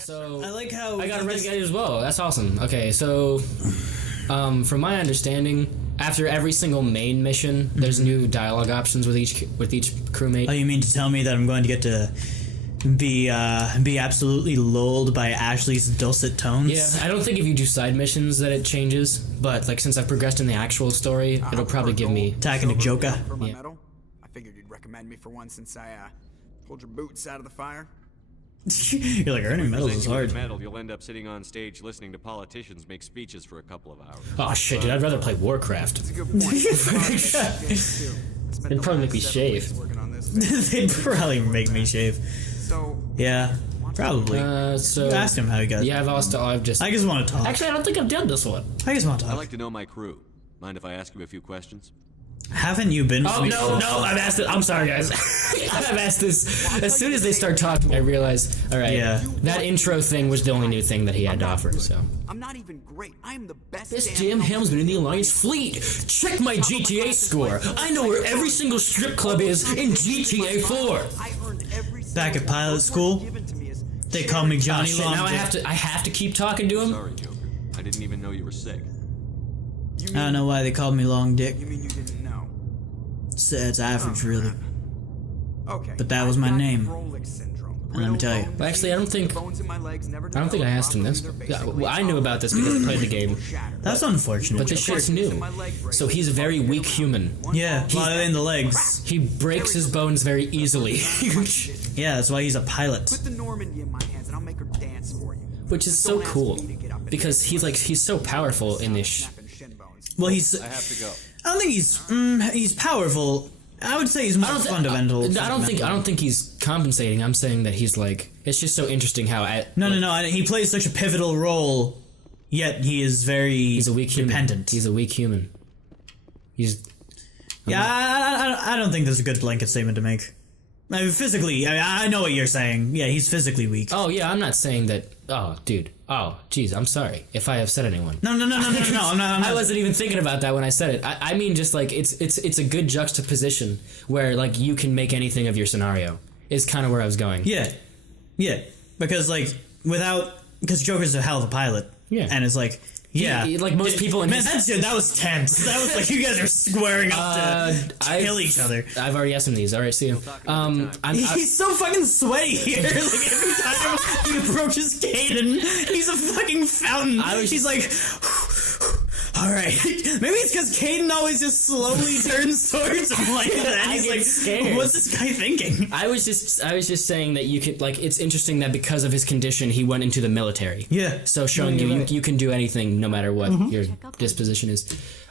So I like how I got a renegade as well. That's awesome. Okay, so from my understanding, after every single main mission, there's new dialogue options with each crewmate. Oh, you mean to tell me that I'm going to get to be absolutely lulled by Ashley's dulcet tones? Yeah, I don't think if you do side missions that it changes, but like since I've progressed in the actual story, it'll probably give me attacking a Joker. For my medal? I figured you'd recommend me for one since I pulled your boots out of the fire. You're like, earning medals is hard. Medal, you'll end up sitting on stage listening to politicians make speeches for a couple of hours. Oh shit, dude! I'd rather play Warcraft. That's a good point. It'd probably make me shave. They'd probably make me shave. So yeah, probably. So you ask him how he got. Yeah, I just want to talk. Actually, I don't think I've done this one. I just want to talk. I'd like to know my crew. Mind if I ask you a few questions? Haven't you been? Oh no! I've asked it. I'm sorry, guys. I've asked this. As soon as they start talking, I realize. All right. Yeah. That intro thing was the only new thing that he had to offer. So. I'm not even great. I am the best. This damn helmsman in the Alliance fleet. Check my GTA score. I know where every single strip club is in GTA 4. Back at pilot school, they call me Johnny Long. Now I have to keep talking to him. Sorry, Joker. I didn't even know you were sick. I don't know why they called me Long Dick. You mean you didn't know? It's average, really. Okay. But that was my name. And let me tell you. Well, actually, I don't think I asked him this. Yeah, well, I knew about this because I played the game. That's unfortunate. But this shit's new. So he's a very weak human. Yeah, in the legs. He breaks his bones very easily. Yeah, that's why he's a pilot. Put the Normandy in my hands and I'll make her dance for you. Which is so cool. Because he's so powerful in this. Well, I have to go. I don't think he's powerful. I would say he's more fundamental. I don't think he's compensating. I'm saying that he's like, it's just so interesting how. No. He plays such a pivotal role, yet he is very. He's a weak dependent. Human. He's a weak human. I don't think that's a good blanket statement to make. I mean, physically, I know what you're saying. Yeah, he's physically weak. Oh yeah, I'm not saying that. Oh, dude. Oh, jeez, I'm sorry if I upset anyone. No. I'm not. I wasn't even thinking about that when I said it. I mean, just like it's a good juxtaposition where like you can make anything of your scenario. Is kind of where I was going. Yeah, because because Joker's a hell of a pilot. Yeah, and it's like. Yeah, like most people in that was tense. That was like you guys are squaring up to kill each other. I've already asked him these. All right, see him. He's so fucking sweaty here. Like every time he approaches Caden, he's a fucking fountain. He's like, all right. Maybe it's because Caden always just slowly turns towards him like that. He's like, scared. What's this guy thinking? I was just saying that you could like. It's interesting that because of his condition, he went into the military. Yeah. So showing you can do anything. No matter what your disposition is.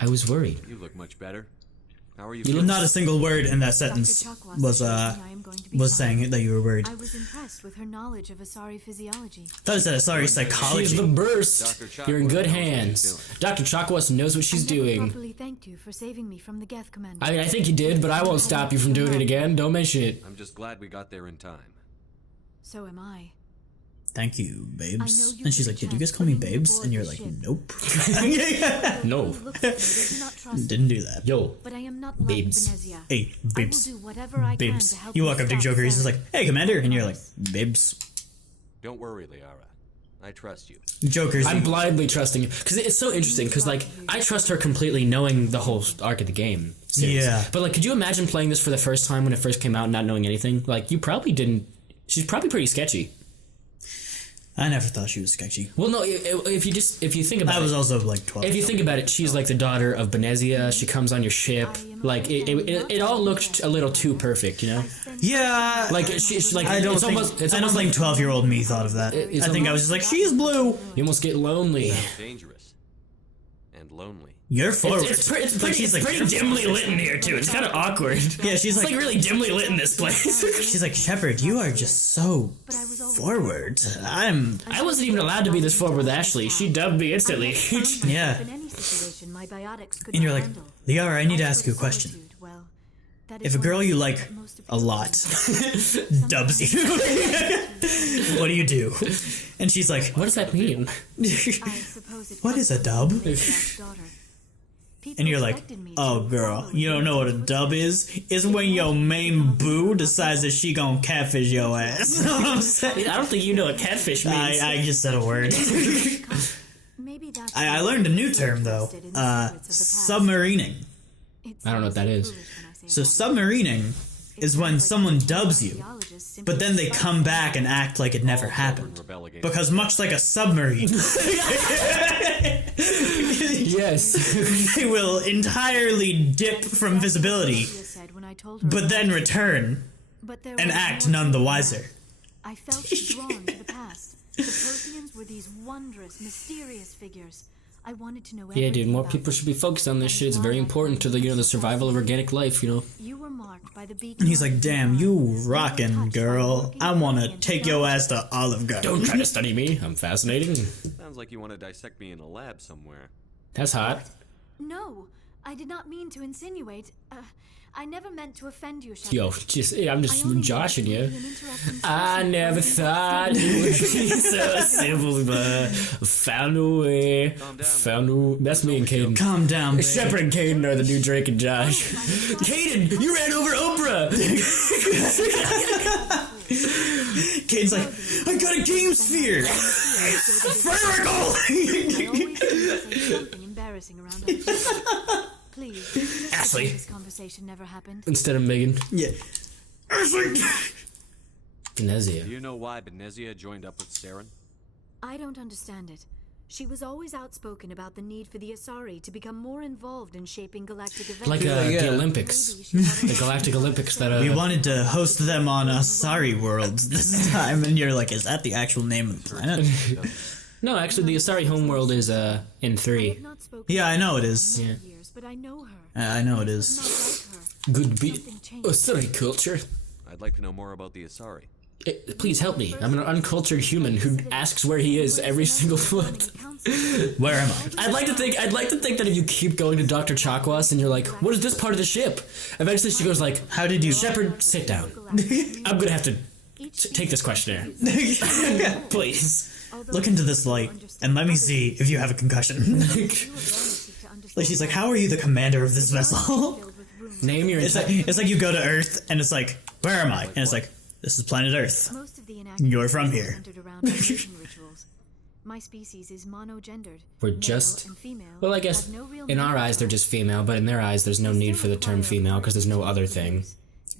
I was worried. You look much better. How are you? Not a single word in that sentence was saying that you were worried. I was impressed with her knowledge of Asari physiology. That was Asari psychology. She's the burst. You're in good hands. Dr. Chakwas knows what she's doing. I properly thanked you for saving me from the Geth Commander. I mean, I think you did, but I won't stop you from doing it again. Don't mention it. I'm just glad we got there in time. So am I. Thank you, babes. And she's like, did you guys call me babes? And you're like, nope. No. Didn't do that. Yo, but I am not babes. Hey, babes. I will do whatever I babes. can to help you walk up to Joker, he's just like, hey, Commander. And you're like, babes. Don't worry, Liara. I trust you. Joker's. I'm blindly trusting you. Because it's so interesting, because, like, I trust her completely knowing the whole arc of the game. Series. Yeah. But, like, could you imagine playing this for the first time when it first came out and not knowing anything? Like, you probably didn't. She's probably pretty sketchy. I never thought she was sketchy. Well, no, if you think about it... I was also, like, 12. If you think about it, she's, like, the daughter of Benezia. She comes on your ship. Like, it all looked a little too perfect, you know? Yeah. Like, she's like... I don't think 12-year-old me thought of that. I think I was just like, she's blue. You almost get lonely. Dangerous. And lonely. You're forward. It's pretty dimly lit in here, too. It's kind of awkward. Yeah, she's like really dimly lit in this place. She's like, Shepard, you are just so forward. I wasn't even allowed to be this forward with Ashley. She dubbed me instantly. Yeah. And you're like, Liara, I need to ask you a question. If a girl you like a lot dubs you, what do you do? And she's like, what does that mean? What is a dub? And you're like, oh girl, you don't know what a dub is? It's when your main boo decides that she gonna catfish your ass. You know what I'm saying? I don't think you know what catfish means. I just said a word. I learned a new term though. Submarining. I don't know what that is. So submarining is when someone dubs you, but then they come back and act like it never happened. Because much like a submarine, yes, they will entirely dip from visibility, but then return and act none the wiser. I felt drawn to the past. The Protheans were these wondrous, mysterious figures. I wanted to know yeah, dude. More about people them. should be focused on this shit. It's very important to the survival of organic life. You were marked by the beacon. And he's like, damn, you rockin', girl. I wanna take your ass to Olive Garden. Don't try to study me. I'm fascinating. Sounds like you want to dissect me in a lab somewhere. That's hot. No, I did not mean to insinuate. I never meant to offend you, Shepard. Yo, I'm just joshing you. I never thought it would be so simple, but found a way. That's me and Caden. Calm down, babe. Shepard and Caden are the new Drake and Josh. Caden, you ran over Oprah. Caden's like, I got a game sphere. Something embarrassing around that. Please, just Ashley. pretend this conversation never happened. Instead of Megan. Yeah. Venezia. Do you know why Benezia joined up with Saren? I don't understand it. She was always outspoken about the need for the Asari to become more involved in shaping galactic events. Like the Olympics. The Galactic Olympics that We wanted to host them on Asari Worlds this time, and you're like, is that the actual name of the planet? No, actually, the Asari homeworld is in I have 3. not spoken Yeah, I know it to her is. in many years, but I know her. I know it It's is. not like her. Good beat. Something changed. Asari culture. I'd like to know more about the Asari. Please help me. I'm an uncultured human who asks where he is every single month. Where am I? I'd like to think that if you keep going to Dr. Chakwas and you're like, what is this part of the ship? Eventually she goes like, How did you... Shepard, sit down. I'm gonna have to take this questionnaire. Please. Look into this light, and let me see if you have a concussion. Like, she's like, how are you the commander of this vessel? Name your It's like you go to Earth, and it's like, where am I? And it's like, this is planet Earth. Most of the You're from here. centered around mating rituals. My species is monogendered. We're Male just... and female Well, I guess have no real in our eyes they're just female, but in their eyes there's no need for the term female because there's no other thing.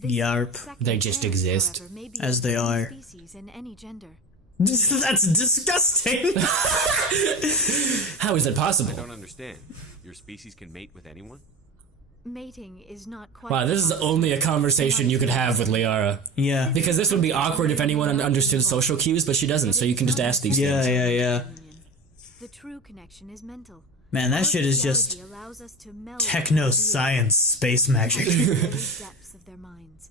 Yarp. They just exist. As they are. Species in any gender. That's disgusting. How is that I possible? don't understand. Your species can mate with anyone? Mating is not quite. Wow, this is only a conversation you could have with Liara. Yeah. Because this would be awkward if anyone understood social cues, but she doesn't, so you can just ask these Yeah, things. yeah. The true connection is mental. Man, that shit is just techno-science space magic. depths of their minds.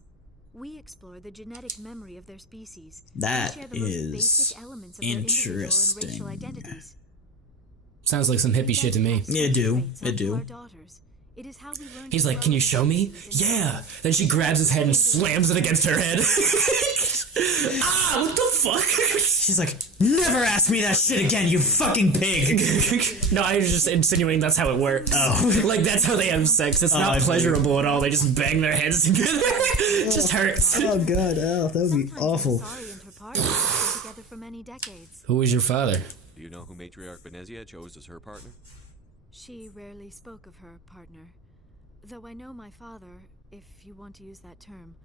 We explore the genetic memory of their species. That We share the most is basic elements of their individual and interesting. racial identities. Sounds like some hippie shit to me. Yeah, it do. Traits It onto do. our daughters. It is how we learn He's to like, grow can you and show me? change as Yeah. Then she grabs his head and slams it against her head. Ah, what the fuck? She's like, never ask me that shit again, you fucking pig. No, I was just insinuating that's how it works. Oh. Like, that's how they have sex. It's I not see. pleasurable at all. They just bang their heads together. It just hurts. Oh god, that would be Sometimes awful. Asari and her partner have been together for many decades. Who was your father? Do you know who Matriarch Benezia chose as her partner? She rarely spoke of her partner. Though I know my father, if you want to use that term,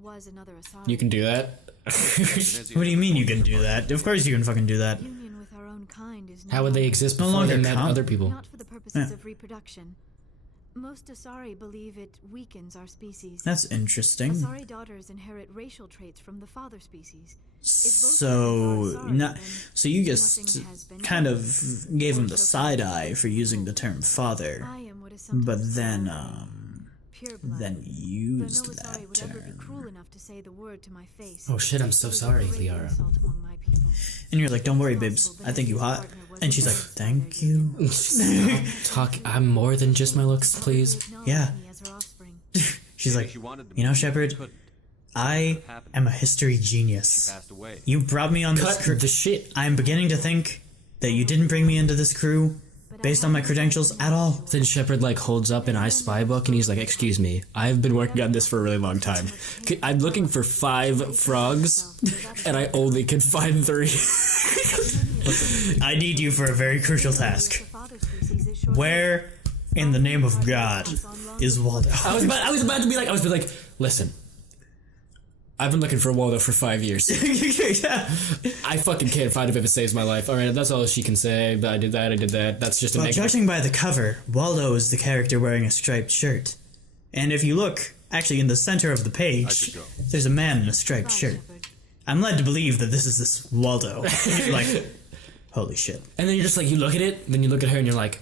was another Asari. You can do that? Benezia What do you mean you can do that? Of course you can fucking do that. Union with our own kind is How would they exist No before longer they met com- other people? Not for the purposes Yeah. of reproduction. Most Asari believe it weakens our species. That's interesting. Asari daughters inherit racial traits from the father species. So, so you just kind of gave him the side eye for using the term father, I am what is sometimes but then, called pure blood. then Though no used Asari that would ever be term. cruel enough to say the word to my face. Oh shit, I'm so It is a sorry, great Liara. insult among my people. And you're like, don't worry, babes, I think you hot. And she's like, thank you. I'm more than just my looks, please. Yeah. Me as her offspring. She's Maybe like, she wanted to you know, be, but Shepard, couldn't. I am a history genius. Passed away. You brought me on this Cut crew. the shit. I'm beginning to think that you didn't bring me into this crew based on my credentials at all. Then Shepard like holds up an I Spy book and he's like, "Excuse me, I've been working on this for a really long time. I'm looking for 5 frogs, and I only could find 3." I need you for a very crucial task. Where, in the name of God, is Waldo? I was about to be like, listen. I've been looking for Waldo for 5 years. Yeah. I fucking can't find him if it saves my life. Alright, that's all she can say. But I did that. That's just a Well, judging by the cover, Waldo is the character wearing a striped shirt. And if you look, actually in the center of the page, there's a man in a striped shirt. I'm led to believe that this is this Waldo. You're like, holy shit. And then you're just like, you look at it, then you look at her and you're like,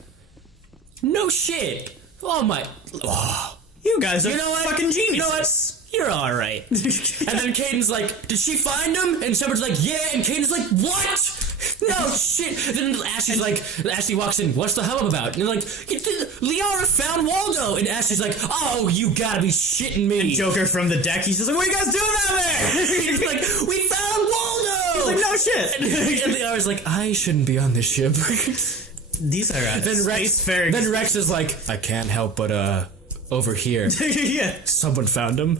no shit. Oh my. Oh. You guys are what? fucking geniuses. You know what? You're alright. And then Caden's like, did she find him? And Shepard's like, yeah. And Caden's like, what? No shit. Then Ashley's like, Ashley walks in, what's the hubbub about? And they're like, Liara found Waldo. And Ashley's like, oh, you gotta be shitting me. And Joker from the deck, he's just like, what are you guys doing out there? He's like, we found Waldo. He's like, no shit. And Liara's like, I shouldn't be on this ship. These are then Rex is like, I can't help but over here. Yeah. Someone found him.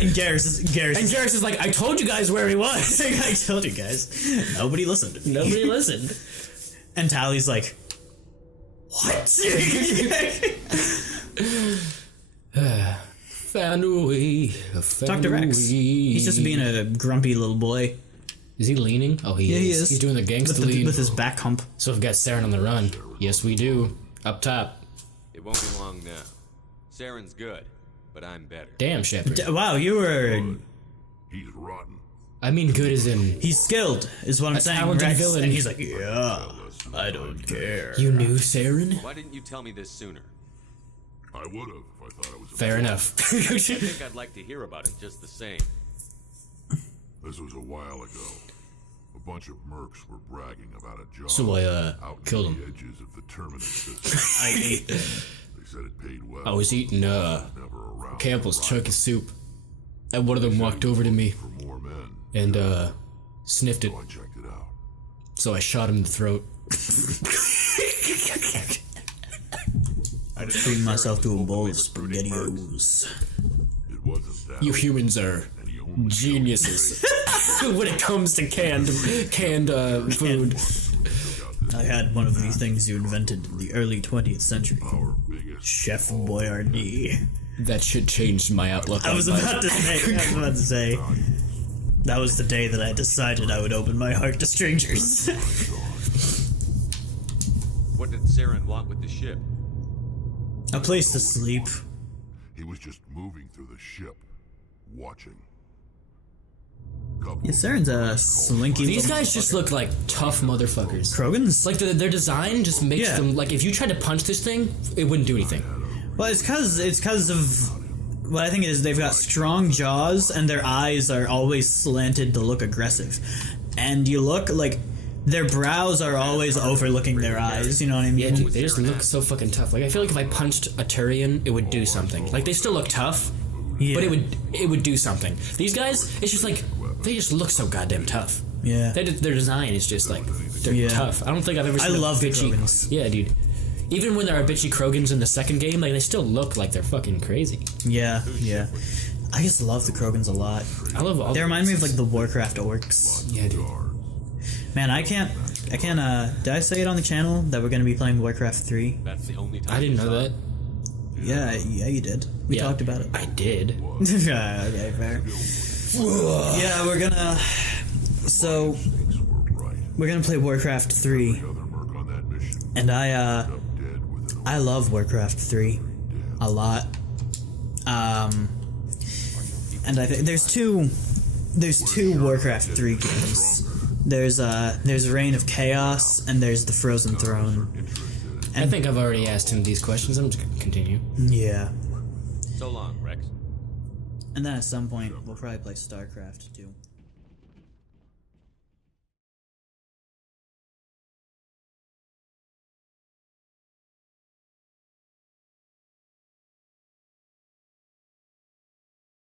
And Garrus is like, I told you guys where he was. I told you guys. Nobody listened. And Tally's like, what? Found a way. Talk to Rex. He's just being a grumpy little boy. Is he leaning? Oh, he is. He's doing the gangsta lean. With his back hump. So we've got Saren on the run. Yes, we do. Up top. It won't be long now. Saren's good, but I'm better. Damn, Shepard. Wow, you were... He's rotten. I mean good as in... He's skilled, is what I'm saying. Talented villain. And he's like, yeah, I don't care. You knew Saren? Why didn't you tell me this sooner? I would have if I thought it was a Fair enough. I think I'd like to hear about it just the same. This was a while ago. A bunch of mercs were bragging about a job So I, out killed near him. the edges of the terminus system. I ate them. They said it paid well. I was eating, Never around Campbell's the chunky soup. And one of them walked over to me for more men. and, sniffed it. So I checked it out. So I shot him in the throat. I just treated myself to a bowl of SpaghettiOs. It wasn't that. You humans are and he only geniuses when it comes to canned food. I had one of these things you invented in the early 20th century. our biggest Chef Boyardee. That shit changed my outlook I on was life. about to say, that was the day that I decided I would open my heart to strangers. What did Saren want with the ship? A place to sleep. He was just moving through the ship, watching. Yeah, Saren's a slinky. These little guys just look like tough motherfuckers. Krogans? Like their design just makes Yeah. them like if you tried to punch this thing, it wouldn't do anything. Well, it's cause of what I think is they've got strong jaws and their eyes are always slanted to look aggressive. And you look like their brows are always overlooking their eyes, you know what I mean? Yeah, dude, they just look so fucking tough. Like I feel like if I punched a Turian, it would do something. Like they still look tough, Yeah. but it would do something. These guys, it's just like they just look so goddamn tough. Yeah. Their design is just like they're Yeah. tough. I don't think I've ever seen I a love the bitchy. Krogans. Yeah, dude. Even when there are bitchy Krogans in the second game, like they still look like they're fucking crazy. Yeah, yeah. I just love the Krogans a lot. I love all. They remind me of like the Warcraft orcs. Yeah, dude. Man, I can't did I say it on the channel that we're gonna be playing Warcraft 3? That's the only time I didn't you know saw that. Yeah, you did. We Yeah, talked about it. I did. Okay, fair. Yeah, we're gonna play Warcraft 3. Other merc on that mission, And dead with an I love Warcraft 3 a lot. And I think there's two Warcraft 3 games. There's Reign of Chaos and there's the Frozen Throne. I think I've already asked him these questions. I'm just gonna continue. Yeah. So long, Rex. And then at some point we'll probably play StarCraft too.